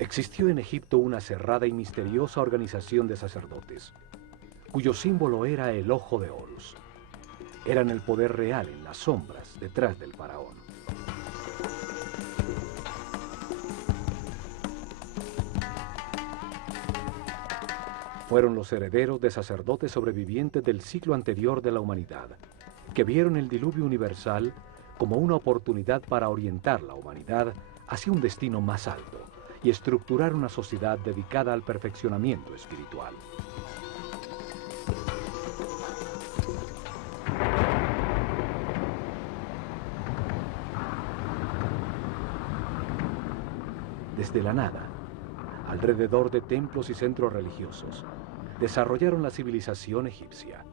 Existió en Egipto una cerrada y misteriosa organización de sacerdotes, cuyo símbolo era el ojo de Horus. Eran el poder real en las sombras detrás del faraón. Fueron los herederos de sacerdotes sobrevivientes del siglo anterior de la humanidad, que vieron el diluvio universal como una oportunidad para orientar la humanidad hacia un destino más alto y estructurar una sociedad dedicada al perfeccionamiento espiritual. Desde la nada, alrededor de templos y centros religiosos, desarrollaron la civilización egipcia.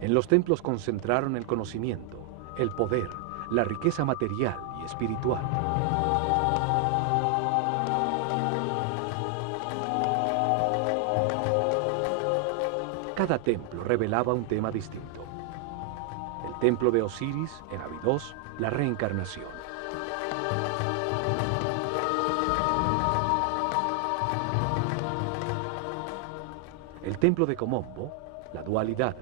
En los templos concentraron el conocimiento, el poder, la riqueza material y espiritual. Cada templo revelaba un tema distinto. El templo de Osiris, en Abidos, la reencarnación. El templo de Komombo, la dualidad.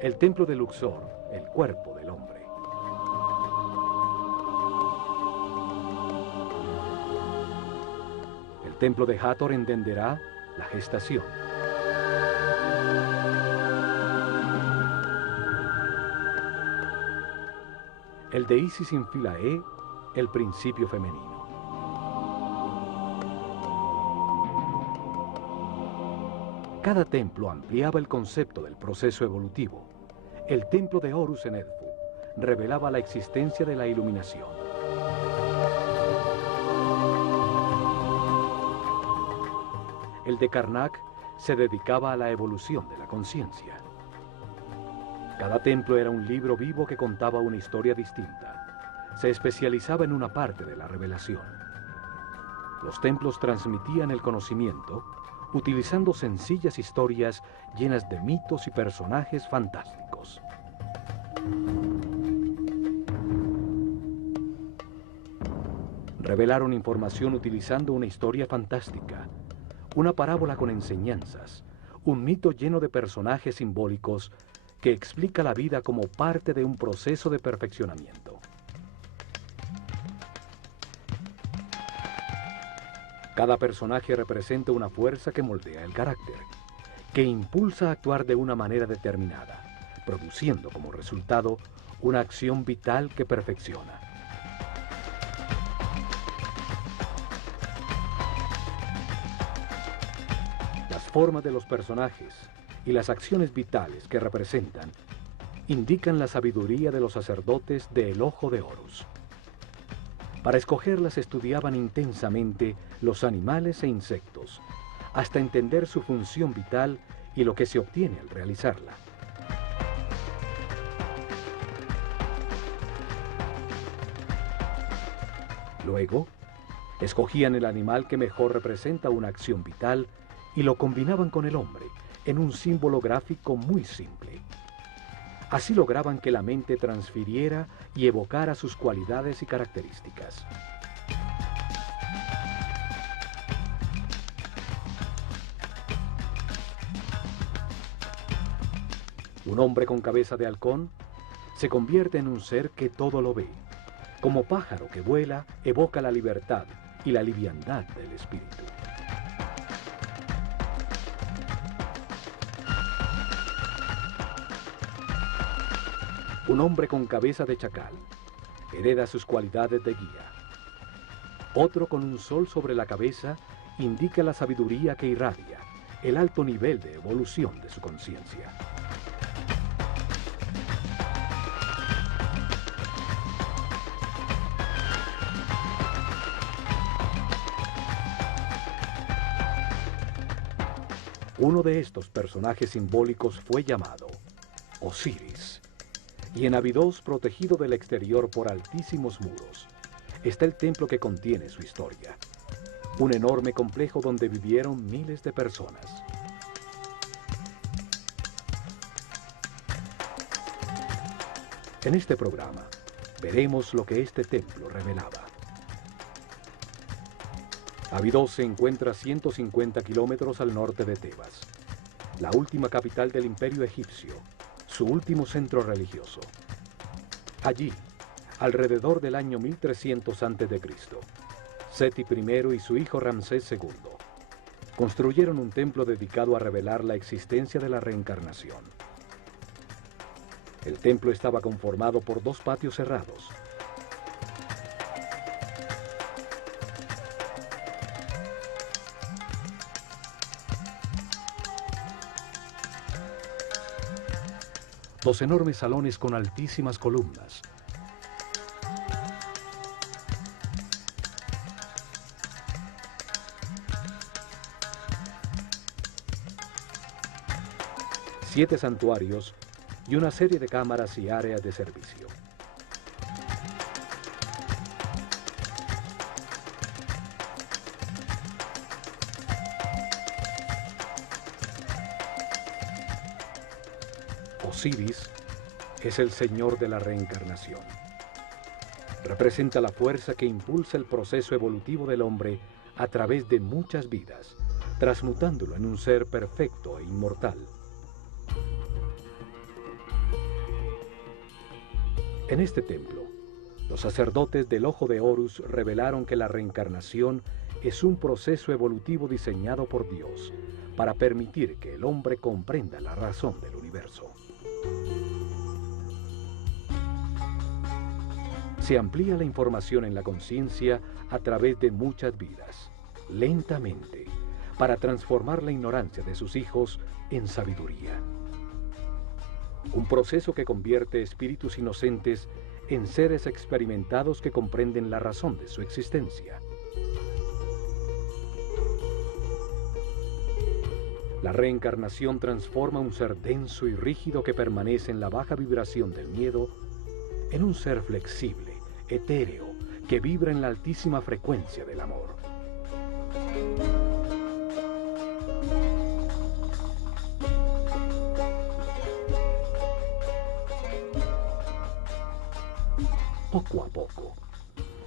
El templo de Luxor, el cuerpo del hombre. El templo de Hathor en Denderah, la gestación. El de Isis en Philae, el principio femenino. Cada templo ampliaba el concepto del proceso evolutivo. El templo de Horus en Edfu revelaba la existencia de la iluminación. El de Karnak se dedicaba a la evolución de la conciencia. Cada templo era un libro vivo que contaba una historia distinta. Se especializaba en una parte de la revelación. Los templos transmitían el conocimiento utilizando sencillas historias llenas de mitos y personajes fantásticos. Revelaron información utilizando una historia fantástica, una parábola con enseñanzas, un mito lleno de personajes simbólicos que explica la vida como parte de un proceso de perfeccionamiento. Cada personaje representa una fuerza que moldea el carácter, que impulsa a actuar de una manera determinada, produciendo como resultado una acción vital que perfecciona. Las formas de los personajes y las acciones vitales que representan indican la sabiduría de los sacerdotes del Ojo de Horus. Para escogerlas estudiaban intensamente los animales e insectos, hasta entender su función vital y lo que se obtiene al realizarla. Luego, escogían el animal que mejor representa una acción vital y lo combinaban con el hombre en un símbolo gráfico muy simple. Así lograban que la mente transfiriera y evocara sus cualidades y características. Un hombre con cabeza de halcón se convierte en un ser que todo lo ve. Como pájaro que vuela, evoca la libertad y la liviandad del espíritu. Un hombre con cabeza de chacal hereda sus cualidades de guía. Otro con un sol sobre la cabeza indica la sabiduría que irradia, el alto nivel de evolución de su conciencia. Uno de estos personajes simbólicos fue llamado Osiris. Y en Abidos, protegido del exterior por altísimos muros, está el templo que contiene su historia. Un enorme complejo donde vivieron miles de personas. En este programa, veremos lo que este templo revelaba. Abidos se encuentra a 150 kilómetros al norte de Tebas, la última capital del Imperio egipcio, su último centro religioso. Allí, alrededor del año 1300 a.C., Seti I y su hijo Ramsés II construyeron un templo dedicado a revelar la existencia de la reencarnación. El templo estaba conformado por dos patios cerrados. Dos enormes salones con altísimas columnas. Siete santuarios y una serie de cámaras y áreas de servicio. Osiris es el señor de la reencarnación. Representa la fuerza que impulsa el proceso evolutivo del hombre a través de muchas vidas, transmutándolo en un ser perfecto e inmortal. En este templo, los sacerdotes del Ojo de Horus revelaron que la reencarnación es un proceso evolutivo diseñado por Dios para permitir que el hombre comprenda la razón del universo. Se amplía la información en la conciencia a través de muchas vidas, lentamente, para transformar la ignorancia de sus hijos en sabiduría. Un proceso que convierte espíritus inocentes en seres experimentados que comprenden la razón de su existencia. La reencarnación transforma un ser denso y rígido que permanece en la baja vibración del miedo en un ser flexible, etéreo, que vibra en la altísima frecuencia del amor. Poco a poco,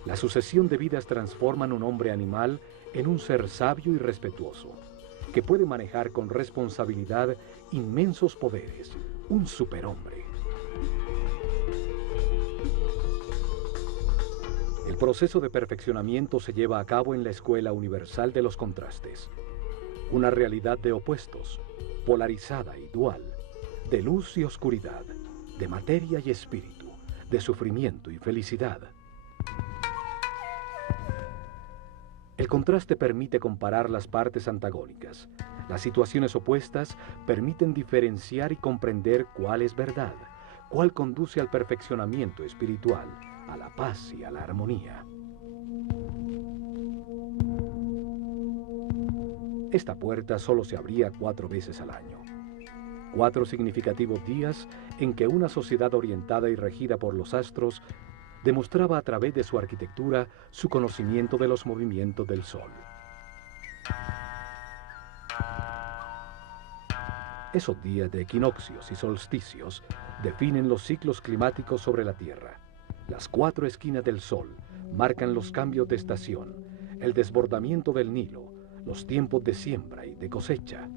la sucesión de vidas transforman un hombre animal en un ser sabio y respetuoso, que puede manejar con responsabilidad inmensos poderes, un superhombre. El proceso de perfeccionamiento se lleva a cabo en la Escuela Universal de los Contrastes, una realidad de opuestos, polarizada y dual, de luz y oscuridad, de materia y espíritu, de sufrimiento y felicidad. El contraste permite comparar las partes antagónicas. Las situaciones opuestas permiten diferenciar y comprender cuál es verdad, cuál conduce al perfeccionamiento espiritual, a la paz y a la armonía. Esta puerta solo se abría 4 veces al año. 4 significativos días en que una sociedad orientada y regida por los astros demostraba a través de su arquitectura su conocimiento de los movimientos del Sol. Esos días de equinoccios y solsticios definen los ciclos climáticos sobre la Tierra. Las 4 esquinas del Sol marcan los cambios de estación, el desbordamiento del Nilo, los tiempos de siembra y de cosecha.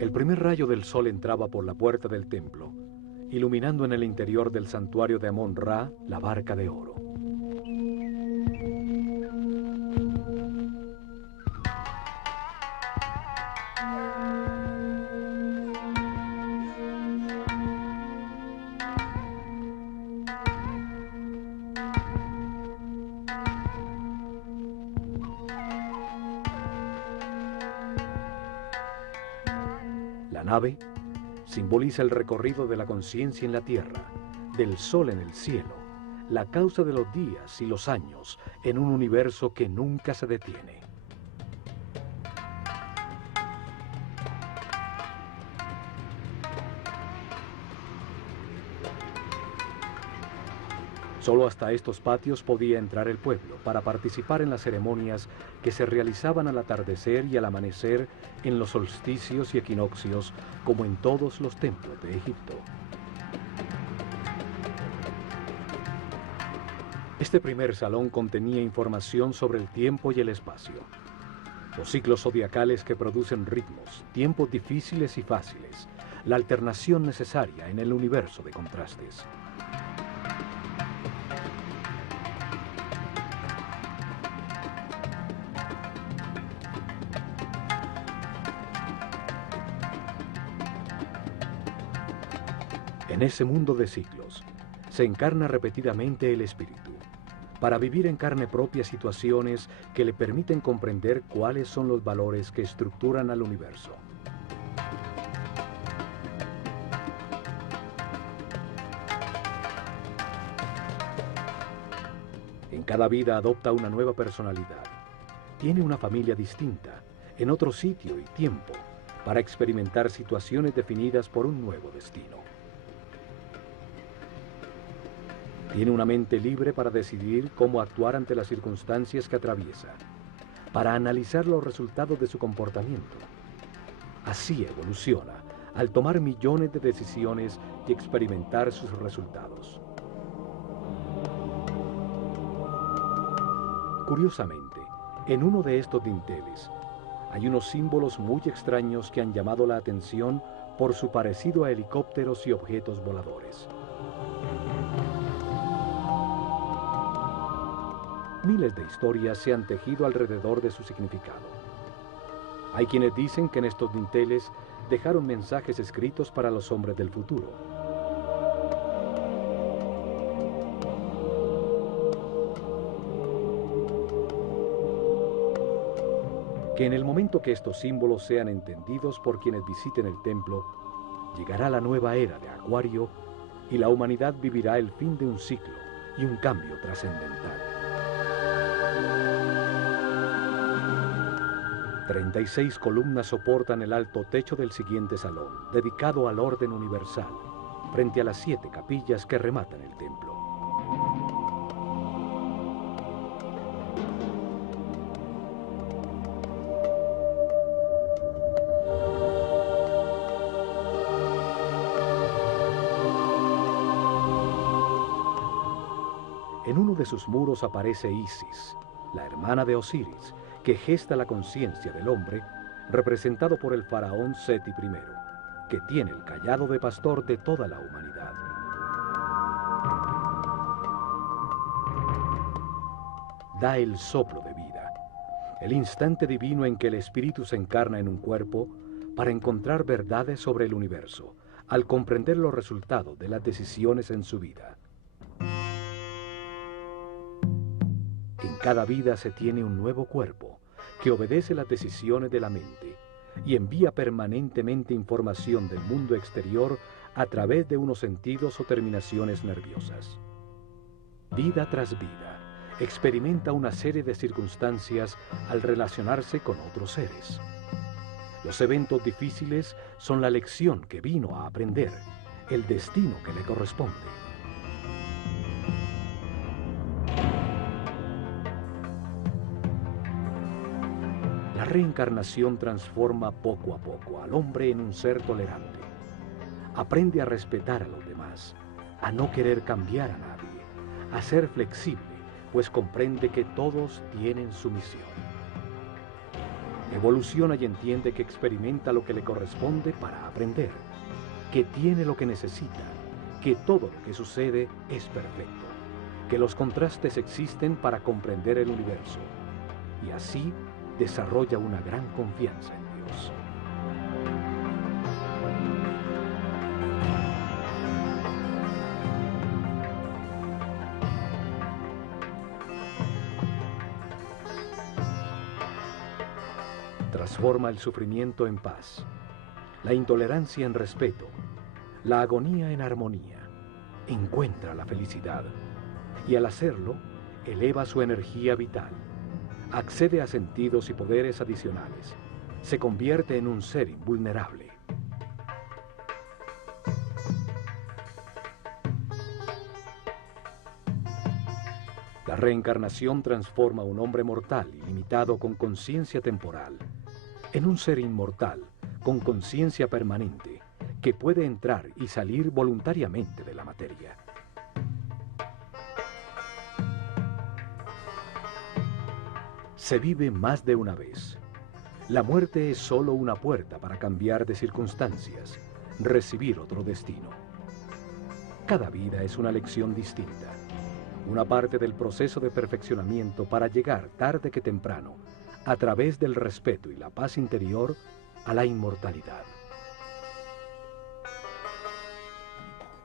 El primer rayo del sol entraba por la puerta del templo, iluminando en el interior del santuario de Amón-Ra la barca de oro. La nave simboliza el recorrido de la conciencia en la tierra, del sol en el cielo, la causa de los días y los años en un universo que nunca se detiene. Solo hasta estos patios podía entrar el pueblo para participar en las ceremonias que se realizaban al atardecer y al amanecer en los solsticios y equinoccios, como en todos los templos de Egipto. Este primer salón contenía información sobre el tiempo y el espacio, los ciclos zodiacales que producen ritmos, tiempos difíciles y fáciles, la alternación necesaria en el universo de contrastes. En ese mundo de ciclos, se encarna repetidamente el espíritu, para vivir en carne propia situaciones que le permiten comprender cuáles son los valores que estructuran al universo. En cada vida adopta una nueva personalidad. Tiene una familia distinta, en otro sitio y tiempo, para experimentar situaciones definidas por un nuevo destino. Tiene una mente libre para decidir cómo actuar ante las circunstancias que atraviesa, para analizar los resultados de su comportamiento. Así evoluciona, al tomar millones de decisiones y experimentar sus resultados. Curiosamente, en uno de estos dinteles, hay unos símbolos muy extraños que han llamado la atención por su parecido a helicópteros y objetos voladores. Miles de historias se han tejido alrededor de su significado. Hay quienes dicen que en estos dinteles dejaron mensajes escritos para los hombres del futuro. Que en el momento que estos símbolos sean entendidos por quienes visiten el templo, llegará la nueva era de Acuario y la humanidad vivirá el fin de un ciclo y un cambio trascendental. 36 columnas soportan el alto techo del siguiente salón, dedicado al orden universal, frente a las 7 capillas que rematan el templo. En uno de sus muros aparece Isis, la hermana de Osiris, que gesta la conciencia del hombre, representado por el faraón Seti I, que tiene el cayado de pastor de toda la humanidad. Da el soplo de vida, el instante divino en que el espíritu se encarna en un cuerpo para encontrar verdades sobre el universo, al comprender los resultados de las decisiones en su vida. En cada vida se tiene un nuevo cuerpo que obedece las decisiones de la mente y envía permanentemente información del mundo exterior a través de unos sentidos o terminaciones nerviosas. Vida tras vida, experimenta una serie de circunstancias al relacionarse con otros seres. Los eventos difíciles son la lección que vino a aprender, el destino que le corresponde. La reencarnación transforma poco a poco al hombre en un ser tolerante. Aprende a respetar a los demás, a no querer cambiar a nadie, a ser flexible, pues comprende que todos tienen su misión. Evoluciona y entiende que experimenta lo que le corresponde para aprender, que tiene lo que necesita, que todo lo que sucede es perfecto, que los contrastes existen para comprender el universo, y así desarrolla una gran confianza en Dios. Transforma el sufrimiento en paz, la intolerancia en respeto, la agonía en armonía. Encuentra la felicidad y al hacerlo, eleva su energía vital. Accede a sentidos y poderes adicionales. Se convierte en un ser invulnerable. La reencarnación transforma a un hombre mortal y limitado con conciencia temporal en un ser inmortal con conciencia permanente que puede entrar y salir voluntariamente de la materia. Se vive más de una vez. La muerte es solo una puerta para cambiar de circunstancias, recibir otro destino. Cada vida es una lección distinta, una parte del proceso de perfeccionamiento para llegar tarde que temprano, a través del respeto y la paz interior, a la inmortalidad.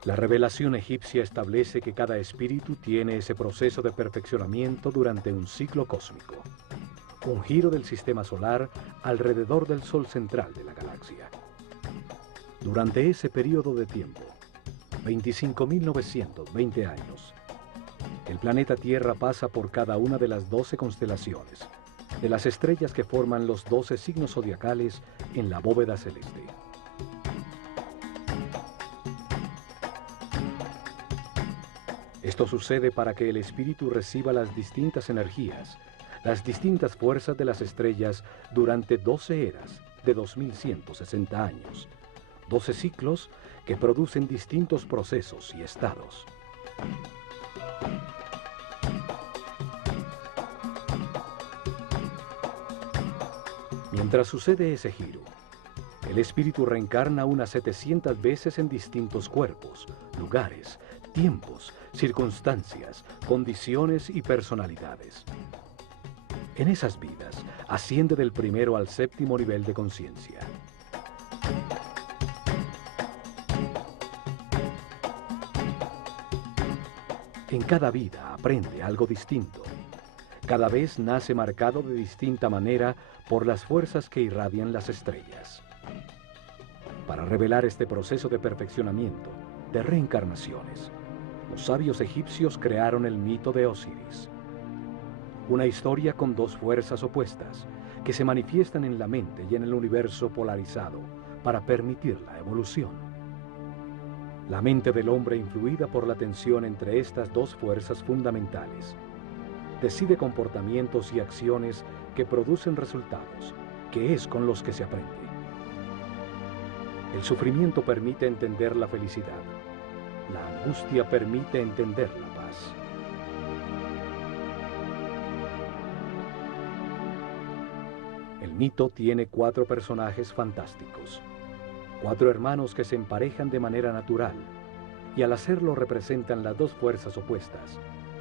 La revelación egipcia establece que cada espíritu tiene ese proceso de perfeccionamiento durante un ciclo cósmico, un giro del sistema solar alrededor del Sol central de la galaxia. Durante ese periodo de tiempo, 25.920 años, el planeta Tierra pasa por cada una de las 12 constelaciones, de las estrellas que forman los 12 signos zodiacales en la bóveda celeste. Esto sucede para que el espíritu reciba las distintas energías, las distintas fuerzas de las estrellas durante 12 eras de 2160 años, 12 ciclos que producen distintos procesos y estados. Mientras sucede ese giro, el espíritu reencarna unas 700 veces en distintos cuerpos, lugares, tiempos, circunstancias, condiciones y personalidades. En esas vidas, asciende del primero al séptimo nivel de conciencia. En cada vida aprende algo distinto. Cada vez nace marcado de distinta manera por las fuerzas que irradian las estrellas. Para revelar este proceso de perfeccionamiento, de reencarnaciones, los sabios egipcios crearon el mito de Osiris. Una historia con dos fuerzas opuestas que se manifiestan en la mente y en el universo polarizado para permitir la evolución. La mente del hombre, influida por la tensión entre estas dos fuerzas fundamentales, decide comportamientos y acciones que producen resultados, que es con los que se aprende. El sufrimiento permite entender la felicidad. La angustia permite entender la paz. El mito tiene 4 personajes fantásticos, 4 hermanos que se emparejan de manera natural, y al hacerlo representan las dos fuerzas opuestas,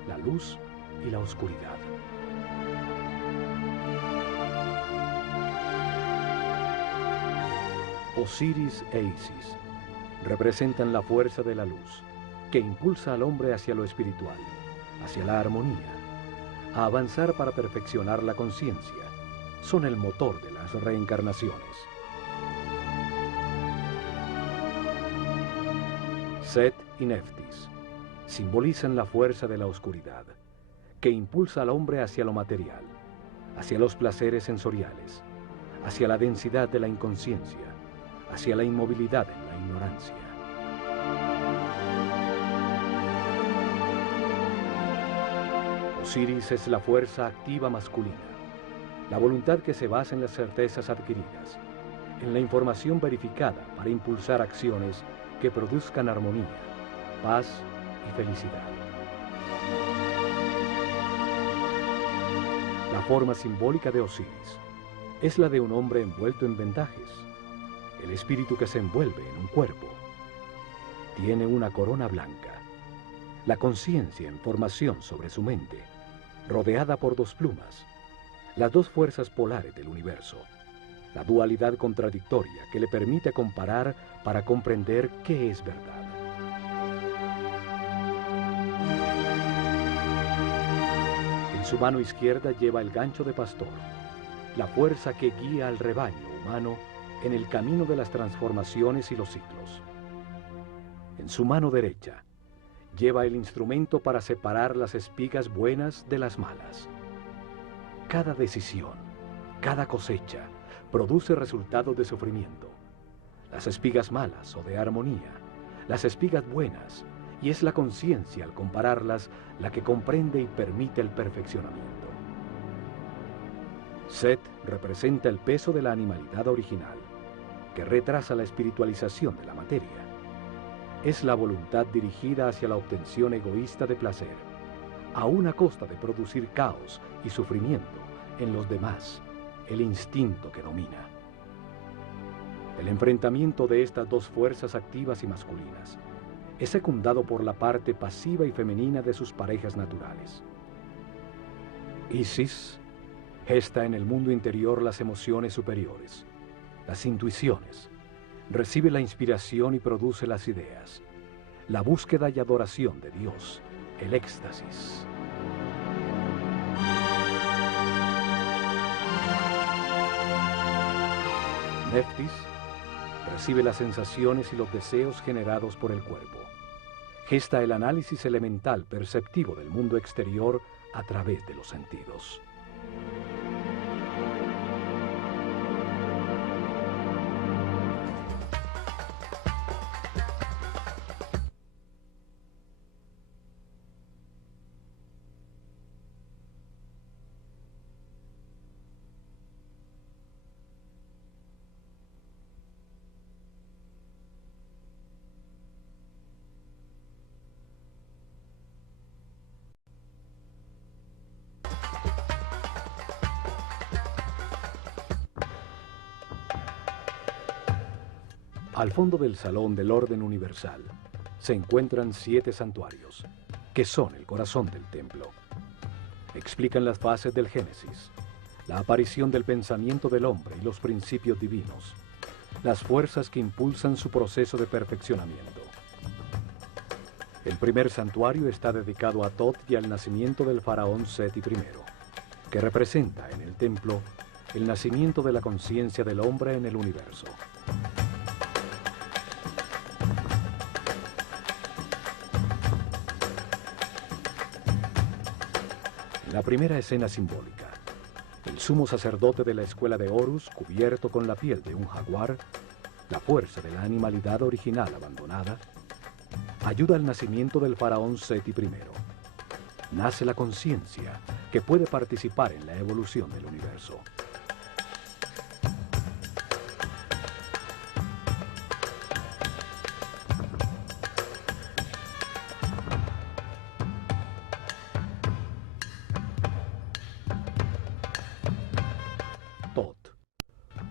la luz y la oscuridad. Osiris e Isis representan la fuerza de la luz, que impulsa al hombre hacia lo espiritual, hacia la armonía, a avanzar para perfeccionar la conciencia. Son el motor de las reencarnaciones. Set y Neftis simbolizan la fuerza de la oscuridad, que impulsa al hombre hacia lo material, hacia los placeres sensoriales, hacia la densidad de la inconsciencia, hacia la inmovilidad en la ignorancia. Osiris es la fuerza activa masculina, la voluntad que se basa en las certezas adquiridas, en la información verificada para impulsar acciones que produzcan armonía, paz y felicidad. La forma simbólica de Osiris es la de un hombre envuelto en vendajes, el espíritu que se envuelve en un cuerpo. Tiene una corona blanca, la conciencia en formación sobre su mente, rodeada por 2 plumas, las 2 fuerzas polares del universo, la dualidad contradictoria que le permite comparar para comprender qué es verdad. En su mano izquierda lleva el gancho de pastor, la fuerza que guía al rebaño humano en el camino de las transformaciones y los ciclos. En su mano derecha lleva el instrumento para separar las espigas buenas de las malas. Cada decisión, cada cosecha, produce resultados de sufrimiento. Las espigas malas o de armonía, las espigas buenas y es la conciencia, al compararlas, la que comprende y permite el perfeccionamiento. Set representa el peso de la animalidad original, que retrasa la espiritualización de la materia. Es la voluntad dirigida hacia la obtención egoísta de placer, aún a costa de producir caos y sufrimiento en los demás, el instinto que domina. El enfrentamiento de estas dos fuerzas activas y masculinas es secundado por la parte pasiva y femenina de sus parejas naturales. Isis gesta en el mundo interior las emociones superiores, las intuiciones, recibe la inspiración y produce las ideas, la búsqueda y adoración de Dios, el éxtasis. Neftis recibe las sensaciones y los deseos generados por el cuerpo. Gesta el análisis elemental perceptivo del mundo exterior a través de los sentidos. Al fondo del salón del orden universal se encuentran 7 santuarios, que son el corazón del templo. Explican las fases del Génesis, la aparición del pensamiento del hombre y los principios divinos, las fuerzas que impulsan su proceso de perfeccionamiento. El primer santuario está dedicado a Thoth y al nacimiento del faraón Seti I, que representa en el templo el nacimiento de la conciencia del hombre en el universo. La primera escena simbólica, el sumo sacerdote de la escuela de Horus, cubierto con la piel de un jaguar, la fuerza de la animalidad original abandonada, ayuda al nacimiento del faraón Seti I. Nace la conciencia que puede participar en la evolución del universo.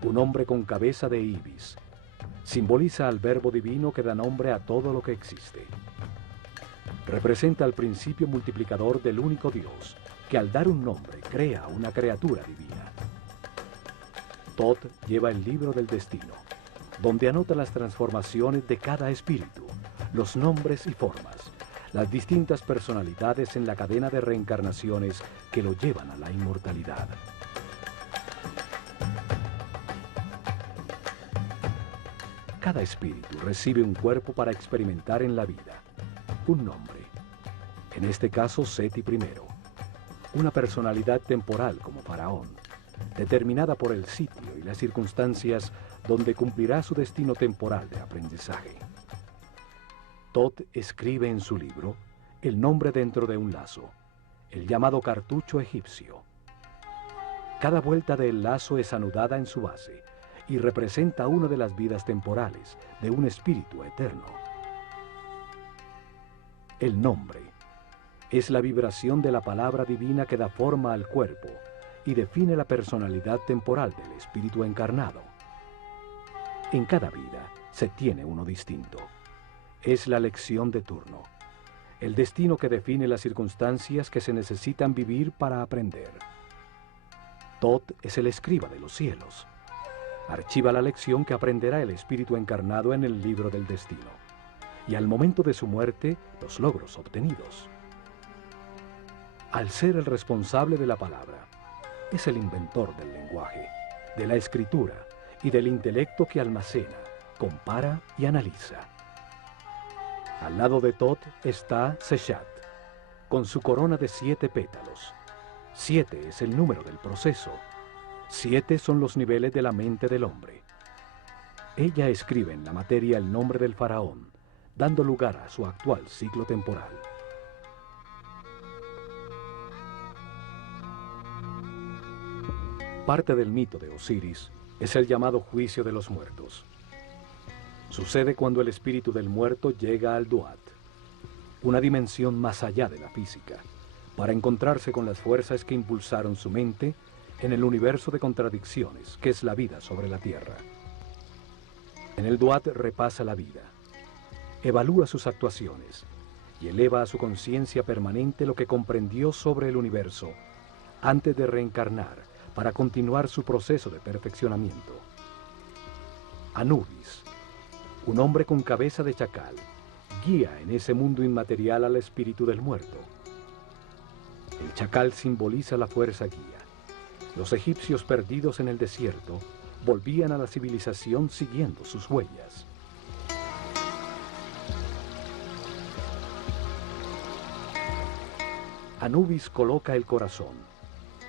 Un hombre con cabeza de ibis, simboliza al verbo divino que da nombre a todo lo que existe. Representa al principio multiplicador del único Dios, que al dar un nombre crea una criatura divina. Thoth lleva el libro del destino, donde anota las transformaciones de cada espíritu, los nombres y formas, las distintas personalidades en la cadena de reencarnaciones que lo llevan a la inmortalidad. Cada espíritu recibe un cuerpo para experimentar en la vida, un nombre, en este caso Seti I, una personalidad temporal como faraón, determinada por el sitio y las circunstancias donde cumplirá su destino temporal de aprendizaje. Thoth escribe en su libro el nombre dentro de un lazo, el llamado cartucho egipcio. Cada vuelta del lazo es anudada en su base y representa una de las vidas temporales de un espíritu eterno. El nombre es la vibración de la palabra divina que da forma al cuerpo y define la personalidad temporal del espíritu encarnado. En cada vida se tiene uno distinto. Es la lección de turno, el destino que define las circunstancias que se necesitan vivir para aprender. Thoth es el escriba de los cielos. Archiva la lección que aprenderá el espíritu encarnado en el libro del destino, y al momento de su muerte, los logros obtenidos. Al ser el responsable de la palabra, es el inventor del lenguaje, de la escritura y del intelecto que almacena, compara y analiza. Al lado de Thoth está Seshat, con su corona de 7 pétalos. 7 es el número del proceso. 7 son los niveles de la mente del hombre. Ella escribe en la materia el nombre del faraón, dando lugar a su actual ciclo temporal. Parte del mito de Osiris es el llamado juicio de los muertos. Sucede cuando el espíritu del muerto llega al Duat, una dimensión más allá de la física, para encontrarse con las fuerzas que impulsaron su mente en el universo de contradicciones que es la vida sobre la Tierra. En el Duat repasa la vida, evalúa sus actuaciones y eleva a su conciencia permanente lo que comprendió sobre el universo antes de reencarnar para continuar su proceso de perfeccionamiento. Anubis, un hombre con cabeza de chacal, guía en ese mundo inmaterial al espíritu del muerto. El chacal simboliza la fuerza guía. Los egipcios perdidos en el desierto volvían a la civilización siguiendo sus huellas. Anubis coloca el corazón,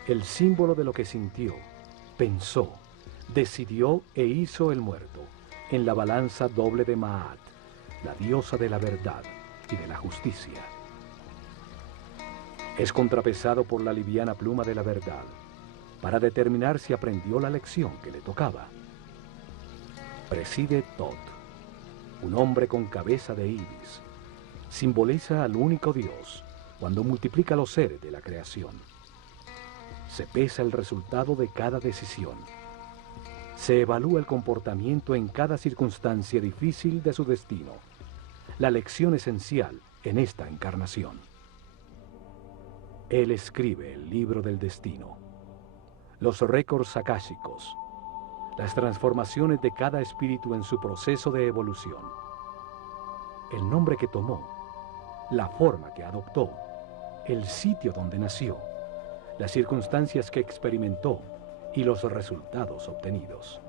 el símbolo de lo que sintió, pensó, decidió e hizo el muerto, en la balanza doble de Maat, la diosa de la verdad y de la justicia. Es contrapesado por la liviana pluma de la verdad, para determinar si aprendió la lección que le tocaba. Preside Tot, un hombre con cabeza de ibis. Simboliza al único Dios cuando multiplica los seres de la creación. Se pesa el resultado de cada decisión. Se evalúa el comportamiento en cada circunstancia difícil de su destino, la lección esencial en esta encarnación. Él escribe el libro del destino, los récords akáshicos, las transformaciones de cada espíritu en su proceso de evolución, el nombre que tomó, la forma que adoptó, el sitio donde nació, las circunstancias que experimentó y los resultados obtenidos.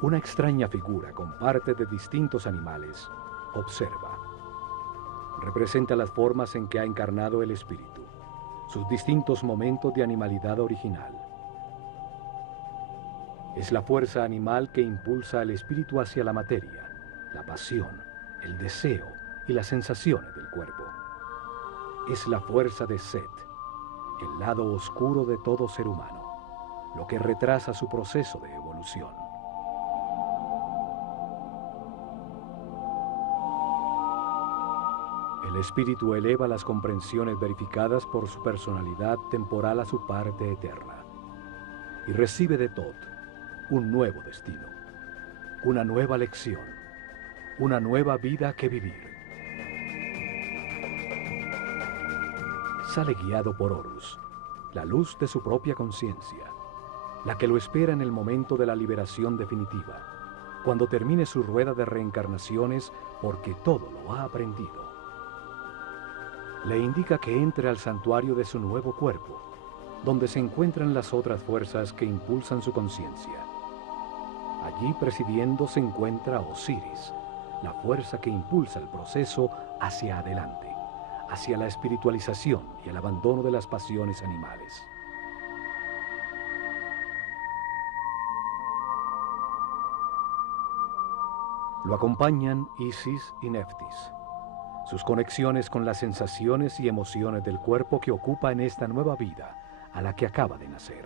Una extraña figura con partes de distintos animales observa. Representa las formas en que ha encarnado el espíritu, sus distintos momentos de animalidad original. Es la fuerza animal que impulsa al espíritu hacia la materia, la pasión, el deseo y las sensaciones del cuerpo. Es la fuerza de Set, el lado oscuro de todo ser humano, lo que retrasa su proceso de evolución. El espíritu eleva las comprensiones verificadas por su personalidad temporal a su parte eterna y recibe de Tot un nuevo destino, una nueva lección, una nueva vida que vivir. Sale guiado por Horus, la luz de su propia conciencia, la que lo espera en el momento de la liberación definitiva, cuando termine su rueda de reencarnaciones porque todo lo ha aprendido. Le indica que entre al santuario de su nuevo cuerpo, donde se encuentran las otras fuerzas que impulsan su conciencia. Allí presidiendo se encuentra Osiris, la fuerza que impulsa el proceso hacia adelante, hacia la espiritualización y el abandono de las pasiones animales. Lo acompañan Isis y Neftis, sus conexiones con las sensaciones y emociones del cuerpo que ocupa en esta nueva vida a la que acaba de nacer.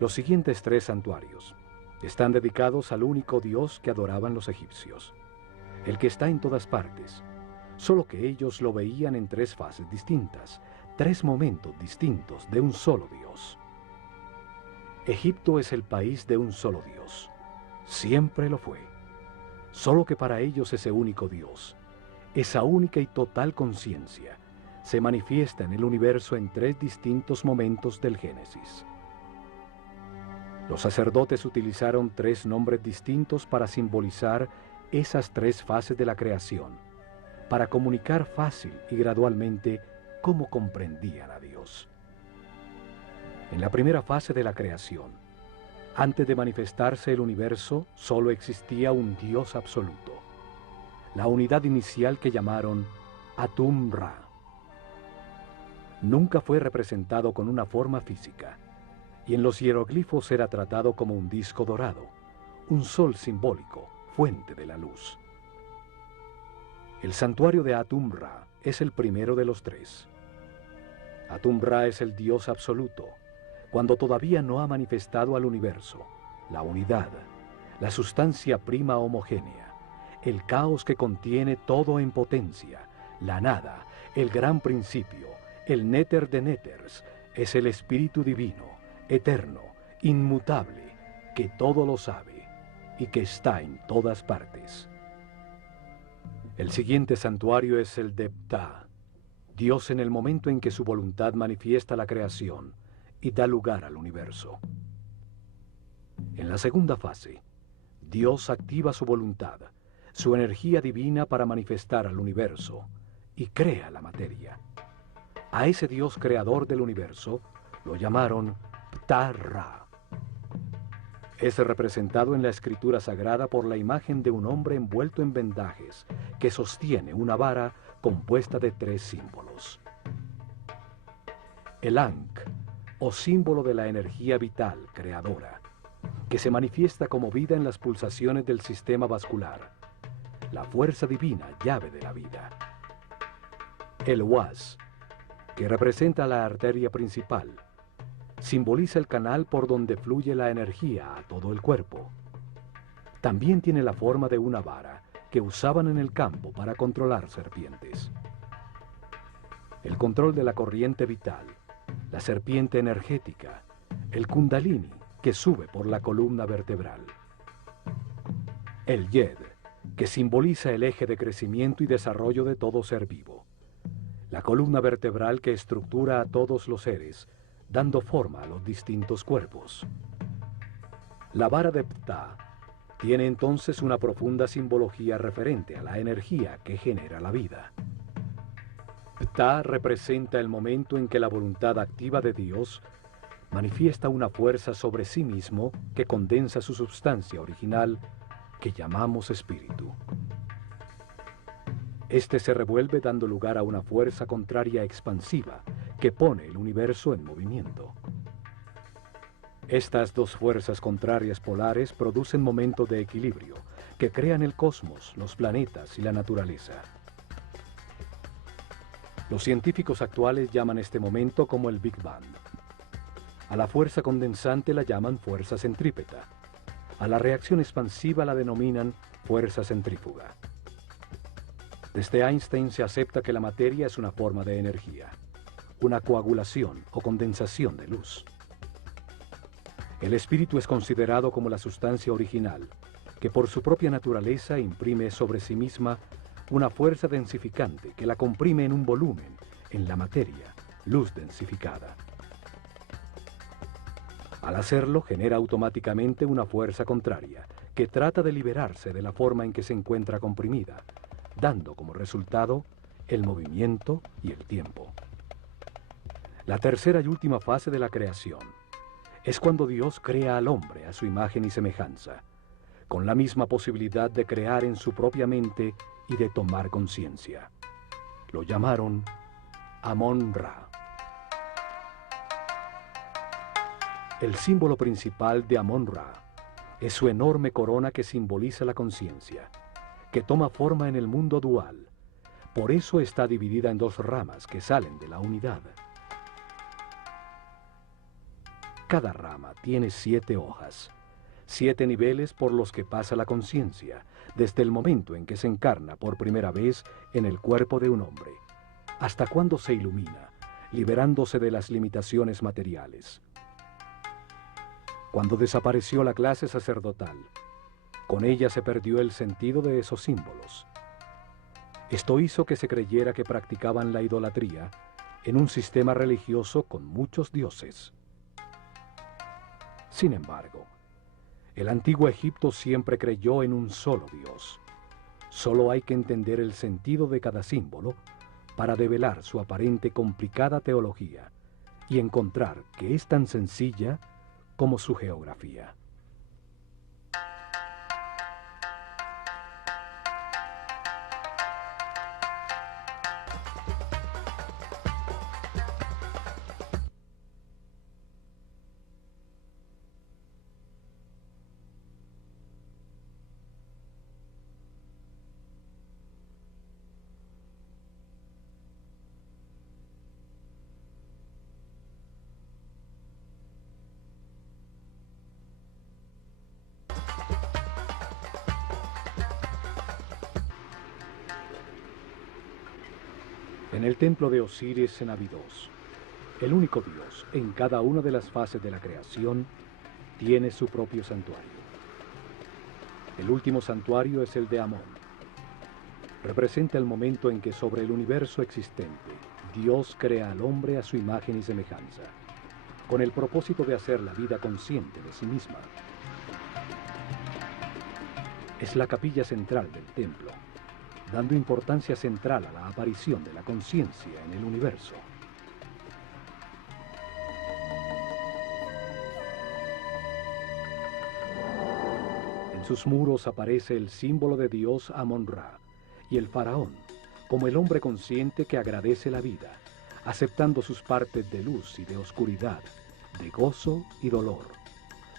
Los siguientes 3 santuarios están dedicados al único Dios que adoraban los egipcios, el que está en todas partes, solo que ellos lo veían en 3 fases distintas, 3 momentos distintos de un solo Dios. Egipto es el país de un solo Dios. Siempre lo fue. Solo que para ellos ese único Dios, esa única y total conciencia, se manifiesta en el universo en 3 distintos momentos del Génesis. Los sacerdotes utilizaron 3 nombres distintos para simbolizar esas 3 fases de la creación, para comunicar fácil y gradualmente cómo comprendían a Dios. En la primera fase de la creación, antes de manifestarse el universo, solo existía un Dios absoluto, la unidad inicial que llamaron Atum-Ra. Nunca fue representado con una forma física. y en los hieroglifos era tratado como un disco dorado, un sol simbólico, fuente de la luz. El santuario de Atum-Ra es el primero de los tres. Atum-Ra es el Dios absoluto, cuando todavía no ha manifestado al universo, la unidad, la sustancia prima homogénea, el caos que contiene todo en potencia, la nada, el gran principio, el néter de néters, es el Espíritu Divino, eterno, inmutable, que todo lo sabe y que está en todas partes. El siguiente santuario es el de Ptah, Dios en el momento en que su voluntad manifiesta la creación y da lugar al universo. En la segunda fase, Dios activa su voluntad, su energía divina para manifestar al universo y crea la materia. A ese Dios creador del universo lo llamaron Ptah-Ra. Es representado en la escritura sagrada por la imagen de un hombre envuelto en vendajes que sostiene una vara compuesta de tres símbolos. El Ankh, o símbolo de la energía vital creadora, que se manifiesta como vida en las pulsaciones del sistema vascular, la fuerza divina, llave de la vida. El Was, que representa la arteria principal, simboliza el canal por donde fluye la energía a todo el cuerpo. También tiene la forma de una vara que usaban en el campo para controlar serpientes. El control de la corriente vital, la serpiente energética, el kundalini que sube por la columna vertebral. El Yed, que simboliza el eje de crecimiento y desarrollo de todo ser vivo. La columna vertebral que estructura a todos los seres, dando forma a los distintos cuerpos. La vara de Ptah tiene entonces una profunda simbología referente a la energía que genera la vida. Ptah representa el momento en que la voluntad activa de Dios manifiesta una fuerza sobre sí mismo que condensa su substancia original, que llamamos espíritu. Este se revuelve dando lugar a una fuerza contraria expansiva que pone el universo en movimiento. Estas dos fuerzas contrarias polares producen momentos de equilibrio que crean el cosmos, los planetas y la naturaleza. Los científicos actuales llaman este momento como el Big Bang. A la fuerza condensante la llaman fuerza centrípeta. A la reacción expansiva la denominan fuerza centrífuga. Desde Einstein se acepta que la materia es una forma de energía, una coagulación o condensación de luz. El espíritu es considerado como la sustancia original, que por su propia naturaleza imprime sobre sí misma una fuerza densificante que la comprime en un volumen, en la materia, luz densificada. Al hacerlo, genera automáticamente una fuerza contraria, que trata de liberarse de la forma en que se encuentra comprimida, dando como resultado el movimiento y el tiempo. La tercera y última fase de la creación es cuando Dios crea al hombre a su imagen y semejanza, con la misma posibilidad de crear en su propia mente y de tomar conciencia. Lo llamaron Amon-Ra. El símbolo principal de Amon-Ra es su enorme corona que simboliza la conciencia, que toma forma en el mundo dual. Por eso está dividida en dos ramas que salen de la unidad. Cada rama tiene 7 hojas, 7 niveles por los que pasa la conciencia, desde el momento en que se encarna por primera vez en el cuerpo de un hombre, hasta cuando se ilumina, liberándose de las limitaciones materiales. Cuando desapareció la clase sacerdotal, con ella se perdió el sentido de esos símbolos. Esto hizo que se creyera que practicaban la idolatría en un sistema religioso con muchos dioses. Sin embargo, el antiguo Egipto siempre creyó en un solo Dios. Solo hay que entender el sentido de cada símbolo para develar su aparente complicada teología y encontrar que es tan sencilla como su geografía. En el templo de Osiris en Abidos, el único dios en cada una de las fases de la creación tiene su propio santuario. El último santuario es el de Amón. Representa el momento en que sobre el universo existente, Dios crea al hombre a su imagen y semejanza, con el propósito de hacer la vida consciente de sí misma. Es la capilla central del templo, dando importancia central a la aparición de la conciencia en el universo. En sus muros aparece el símbolo de Dios Amón-Ra y el faraón, como el hombre consciente que agradece la vida, aceptando sus partes de luz y de oscuridad, de gozo y dolor,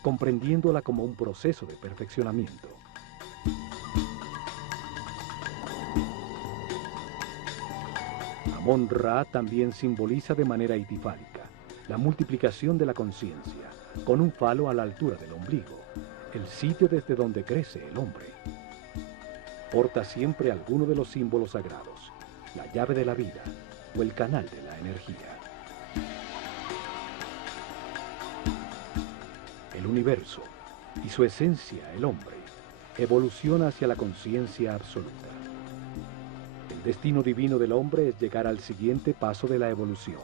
comprendiéndola como un proceso de perfeccionamiento. Amón-Ra también simboliza de manera itifálica la multiplicación de la conciencia, con un falo a la altura del ombligo, el sitio desde donde crece el hombre. Porta siempre alguno de los símbolos sagrados, la llave de la vida o el canal de la energía. El universo y su esencia, el hombre, evoluciona hacia la conciencia absoluta. El destino divino del hombre es llegar al siguiente paso de la evolución,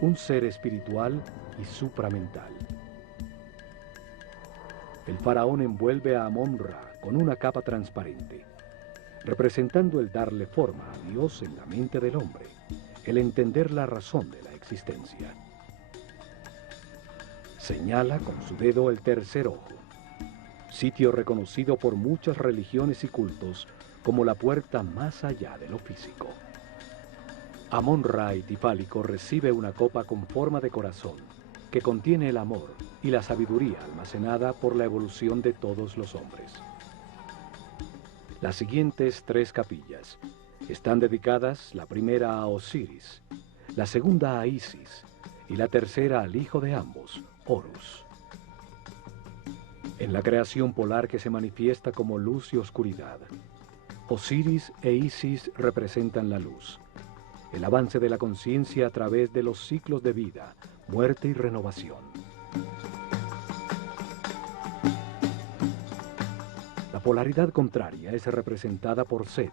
un ser espiritual y supramental. El faraón envuelve a Amón-Ra con una capa transparente, representando el darle forma a Dios en la mente del hombre, el entender la razón de la existencia. Señala con su dedo el tercer ojo, sitio reconocido por muchas religiones y cultos como la puerta más allá de lo físico. Amón-Ra itifálico recibe una copa con forma de corazón que contiene el amor y la sabiduría almacenada por la evolución de todos los hombres. Las siguientes 3 capillas están dedicadas, la primera a Osiris, la segunda a Isis y la tercera al hijo de ambos, Horus. En la creación polar que se manifiesta como luz y oscuridad, Osiris e Isis representan la luz, el avance de la conciencia a través de los ciclos de vida, muerte y renovación. La polaridad contraria es representada por Set,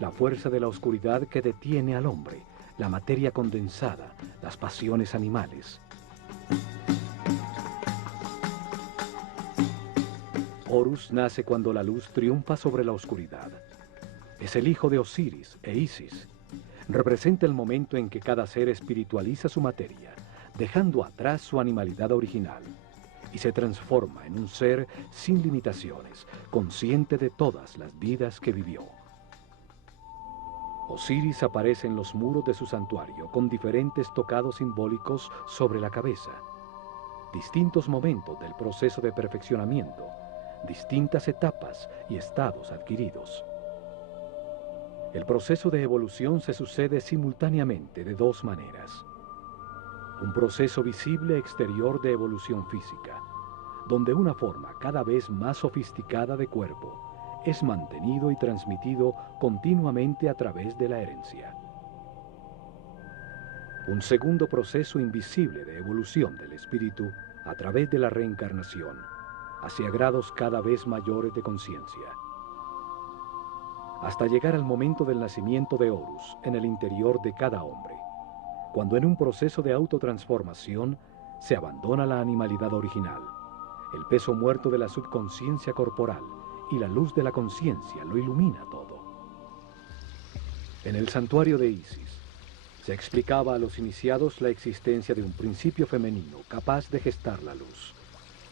la fuerza de la oscuridad que detiene al hombre, la materia condensada, las pasiones animales. Horus nace cuando la luz triunfa sobre la oscuridad. Es el hijo de Osiris e Isis. Representa el momento en que cada ser espiritualiza su materia, dejando atrás su animalidad original, y se transforma en un ser sin limitaciones, consciente de todas las vidas que vivió. Osiris aparece en los muros de su santuario con diferentes tocados simbólicos sobre la cabeza, distintos momentos del proceso de perfeccionamiento, distintas etapas y estados adquiridos. El proceso de evolución se sucede simultáneamente de 2 maneras. Un proceso visible exterior de evolución física, donde una forma cada vez más sofisticada de cuerpo es mantenido y transmitido continuamente a través de la herencia. Un segundo proceso invisible de evolución del espíritu a través de la reencarnación, hacia grados cada vez mayores de conciencia, hasta llegar al momento del nacimiento de Horus en el interior de cada hombre, cuando en un proceso de autotransformación se abandona la animalidad original, el peso muerto de la subconsciencia corporal y la luz de la conciencia lo ilumina todo. En el santuario de Isis se explicaba a los iniciados la existencia de un principio femenino capaz de gestar la luz.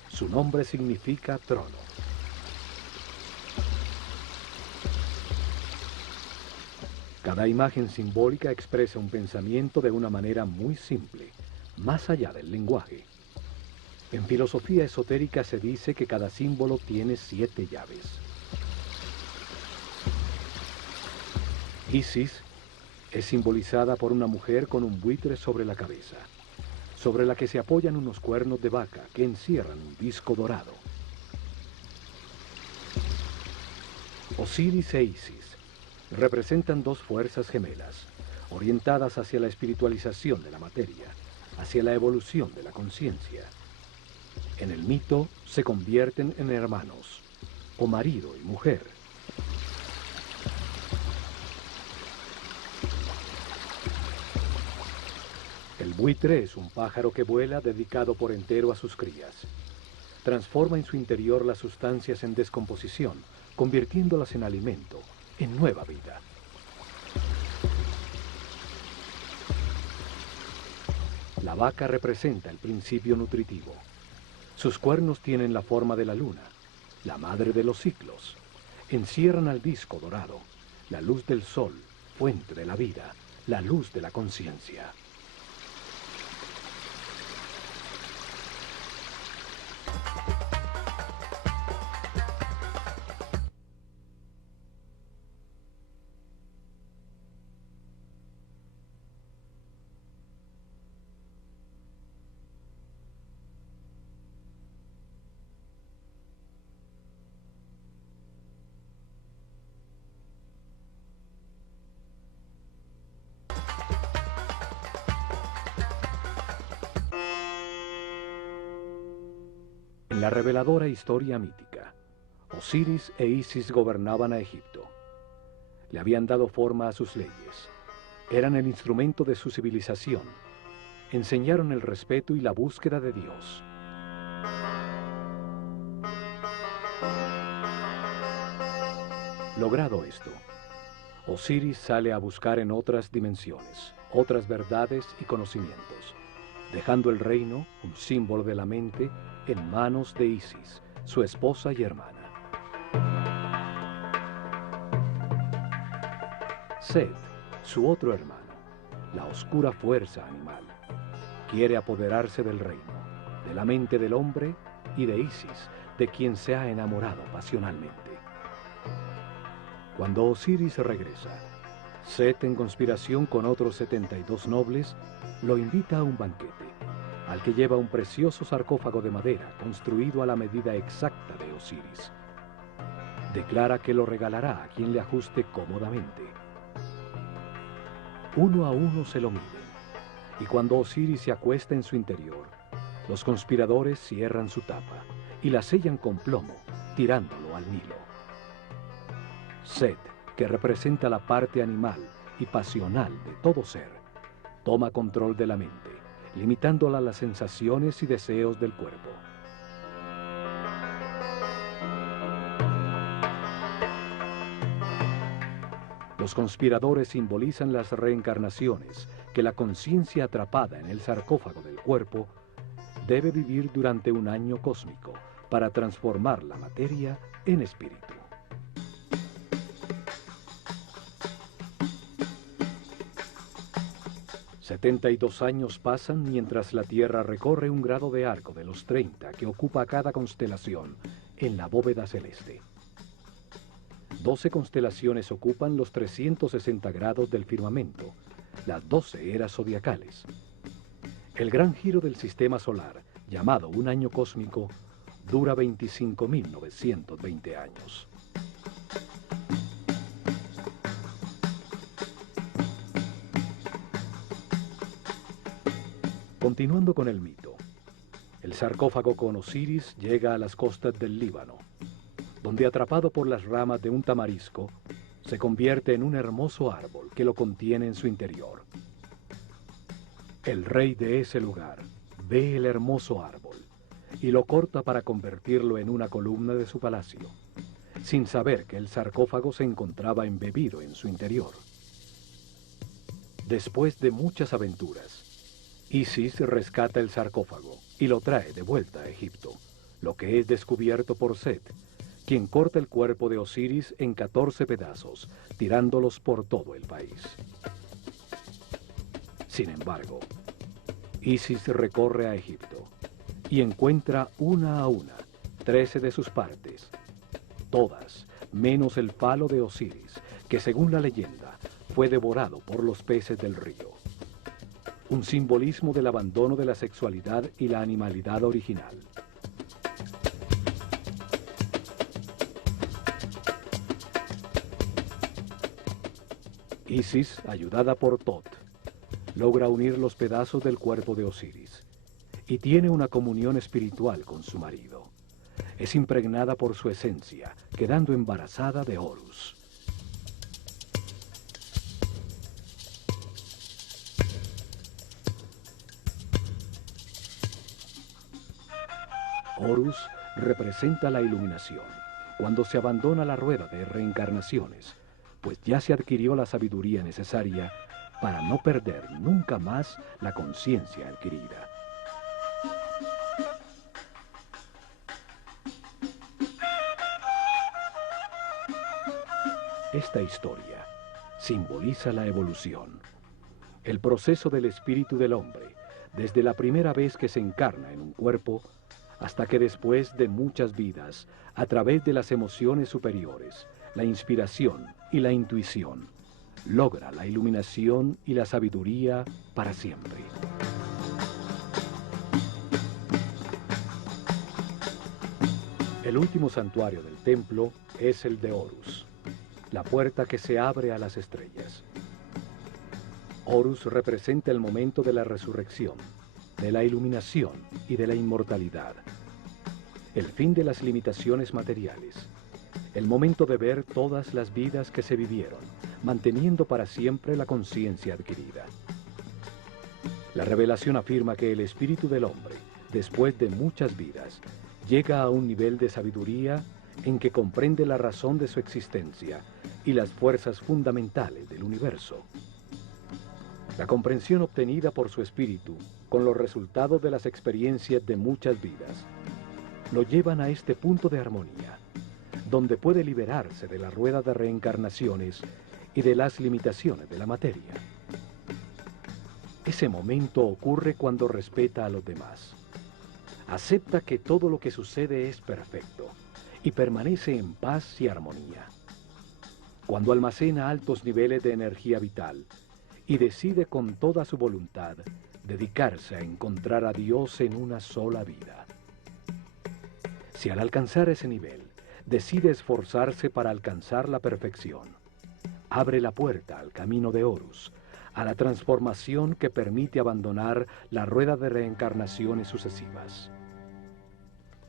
Su nombre significa trono. Cada imagen simbólica expresa un pensamiento de una manera muy simple, más allá del lenguaje. En filosofía esotérica se dice que cada símbolo tiene 7 llaves. Isis es simbolizada por una mujer con un buitre sobre la cabeza, sobre la que se apoyan unos cuernos de vaca que encierran un disco dorado. Osiris e Isis representan 2 fuerzas gemelas, orientadas hacia la espiritualización de la materia, hacia la evolución de la conciencia. En el mito se convierten en hermanos, o marido y mujer. El buitre es un pájaro que vuela dedicado por entero a sus crías. Transforma en su interior las sustancias en descomposición, convirtiéndolas en alimento, en nueva vida. La vaca representa el principio nutritivo. Sus cuernos tienen la forma de la luna, la madre de los ciclos. Encierran al disco dorado, la luz del sol, fuente de la vida, la luz de la conciencia. En la reveladora historia mítica, Osiris e Isis gobernaban a Egipto. Le habían dado forma a sus leyes. Eran el instrumento de su civilización. Enseñaron el respeto y la búsqueda de Dios. Logrado esto, Osiris sale a buscar en otras dimensiones, otras verdades y conocimientos, dejando el reino, un símbolo de la mente, en manos de Isis, su esposa y hermana. Set, su otro hermano, la oscura fuerza animal, quiere apoderarse del reino, de la mente del hombre y de Isis, de quien se ha enamorado pasionalmente. Cuando Osiris regresa, Set, en conspiración con otros 72 nobles, lo invita a un banquete, al que lleva un precioso sarcófago de madera construido a la medida exacta de Osiris. Declara que lo regalará a quien le ajuste cómodamente. Uno a uno se lo miden, y cuando Osiris se acuesta en su interior, los conspiradores cierran su tapa y la sellan con plomo, tirándolo al Nilo. Set, que representa la parte animal y pasional de todo ser, toma control de la mente, limitándola a las sensaciones y deseos del cuerpo. Los conspiradores simbolizan las reencarnaciones que la conciencia atrapada en el sarcófago del cuerpo debe vivir durante un año cósmico para transformar la materia en espíritu. $72 años pasan mientras la Tierra recorre un grado de arco de los 30 que ocupa cada constelación en la bóveda celeste. 12 constelaciones ocupan los 360 grados del firmamento, las 12 eras zodiacales. El gran giro del sistema solar, llamado un año cósmico, dura 25.920 años. Continuando con el mito, el sarcófago con Osiris llega a las costas del Líbano, donde, atrapado por las ramas de un tamarisco, se convierte en un hermoso árbol que lo contiene en su interior. El rey de ese lugar ve el hermoso árbol y lo corta para convertirlo en una columna de su palacio, sin saber que el sarcófago se encontraba embebido en su interior. Después de muchas aventuras, Isis rescata el sarcófago y lo trae de vuelta a Egipto, lo que es descubierto por Set, quien corta el cuerpo de Osiris en 14 pedazos, tirándolos por todo el país. Sin embargo, Isis recorre a Egipto y encuentra una a una 13 de sus partes, todas menos el falo de Osiris, que según la leyenda fue devorado por los peces del río. Un simbolismo del abandono de la sexualidad y la animalidad original. Isis, ayudada por Tot, logra unir los pedazos del cuerpo de Osiris y tiene una comunión espiritual con su marido. Es impregnada por su esencia, quedando embarazada de Horus. Horus representa la iluminación, cuando se abandona la rueda de reencarnaciones, pues ya se adquirió la sabiduría necesaria para no perder nunca más la conciencia adquirida. Esta historia simboliza la evolución, el proceso del espíritu del hombre, desde la primera vez que se encarna en un cuerpo, hasta que después de muchas vidas, a través de las emociones superiores, la inspiración y la intuición, logra la iluminación y la sabiduría para siempre. El último santuario del templo es el de Horus, la puerta que se abre a las estrellas. Horus representa el momento de la resurrección, de la iluminación y de la inmortalidad. El fin de las limitaciones materiales, el momento de ver todas las vidas que se vivieron, manteniendo para siempre la conciencia adquirida. La revelación afirma que el espíritu del hombre, después de muchas vidas, llega a un nivel de sabiduría en que comprende la razón de su existencia y las fuerzas fundamentales del universo. La comprensión obtenida por su espíritu, con los resultados de las experiencias de muchas vidas, lo llevan a este punto de armonía, donde puede liberarse de la rueda de reencarnaciones y de las limitaciones de la materia. Ese momento ocurre cuando respeta a los demás. Acepta que todo lo que sucede es perfecto y permanece en paz y armonía. Cuando almacena altos niveles de energía vital y decide con toda su voluntad dedicarse a encontrar a Dios en una sola vida. Si al alcanzar ese nivel decide esforzarse para alcanzar la perfección, abre la puerta al camino de Horus, a la transformación que permite abandonar la rueda de reencarnaciones sucesivas.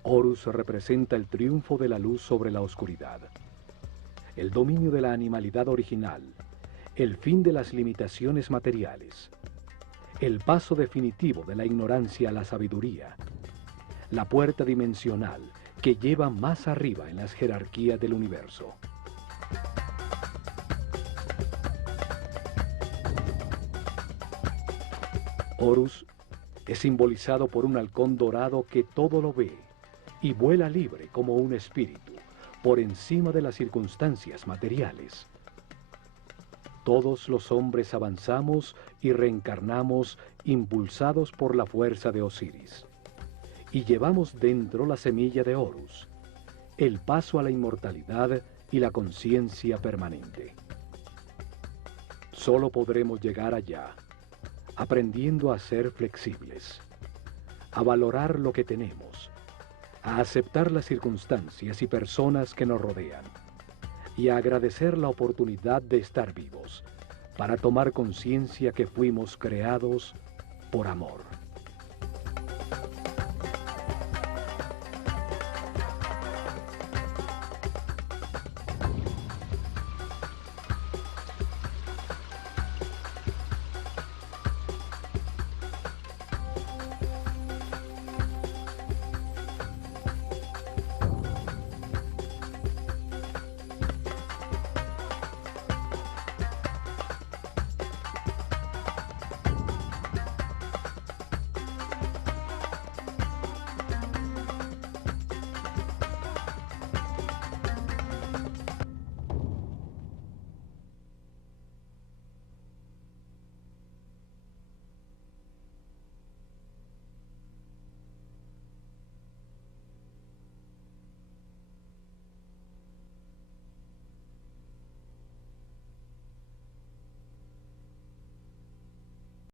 Horus representa el triunfo de la luz sobre la oscuridad, el dominio de la animalidad original, el fin de las limitaciones materiales, el paso definitivo de la ignorancia a la sabiduría, la puerta dimensional que lleva más arriba en las jerarquías del universo. Horus es simbolizado por un halcón dorado que todo lo ve y vuela libre como un espíritu, por encima de las circunstancias materiales. Todos los hombres avanzamos y reencarnamos impulsados por la fuerza de Osiris, y llevamos dentro la semilla de Horus, el paso a la inmortalidad y la conciencia permanente. Solo podremos llegar allá, aprendiendo a ser flexibles, a valorar lo que tenemos, a aceptar las circunstancias y personas que nos rodean, y a agradecer la oportunidad de estar vivos, para tomar conciencia que fuimos creados por amor.